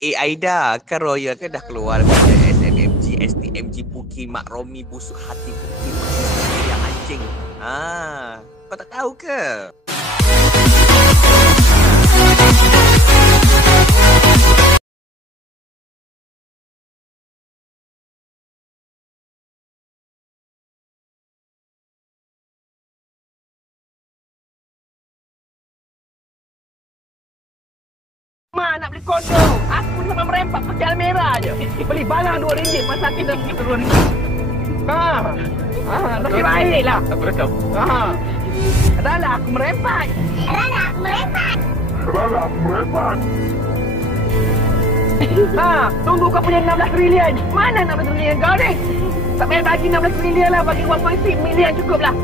Aida, kan Royal kan dah keluar macam SNMG, STMG, Puki, Mak Romi, Busuk Hati, Puki, yang anjing. Kau tak tahu ke? Mak nak beli kondo. Aku sampai merempak pakai Almera je. Beli barang RM2 pasal kita begitu RM2. Nasib baik lah. Apa kau? Dah lah aku merempak. Tunggu kau punya 16 trilion. Mana 16 trilion kau ni? Tak payah bagi 16 trilion lah. Bagi 1.6 million cukup lah.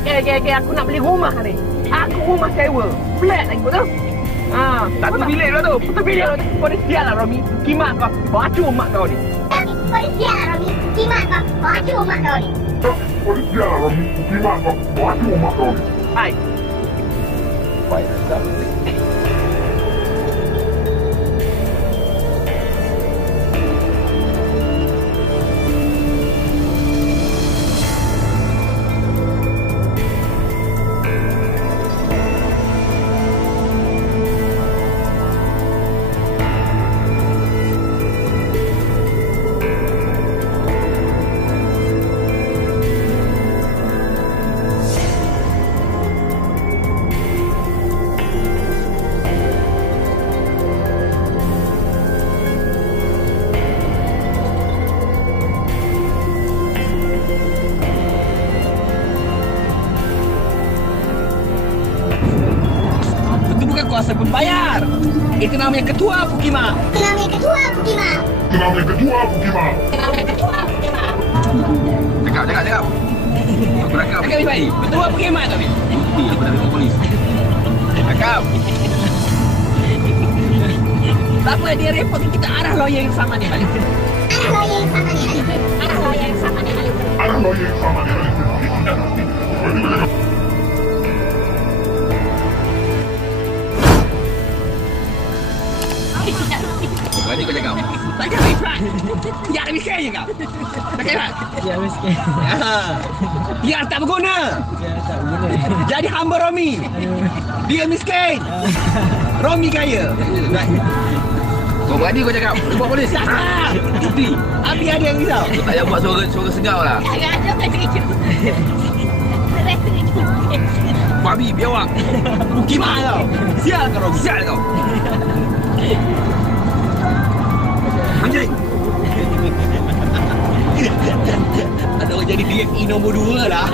Okay. Aku nak beli rumah ni. Aku rumah sewa. Flat lagi tu. Satu bilik lah tu. Satu bilik lah tu. Kau ni sial lah Romi. Kimak kau. Baju mak kau ni. Kau ni sial lah Romi. Kimak kau. Baju mak kau ni. Hai. Baik dah. Kuasa pun bayar. Itu namanya ketua Pukimak. Cakap. Aku rakam. Cakap baik. Ketua Pukimak tu ni. Bukti aku dah telefon polis. Cakap. Tak apa, dia report kita arah lawyer yang sama ni balik. Berani kau cakap. Tak kira Ifran. Biar miskin je kau. Tak kira. Biar miskin. Biar tak berguna. Jadi hamba Romi. Dia miskin. Romi kaya. Kau berani kau cakap. Report polis. Tak. Bukti. Abi ada yang risau. Kau tak payah buat suara segar lah. Babi, biawak. Pukimak kau. Sial kau Romi. Sial kau. Anjing. Ada orang jadi DFE nombor 2 lah.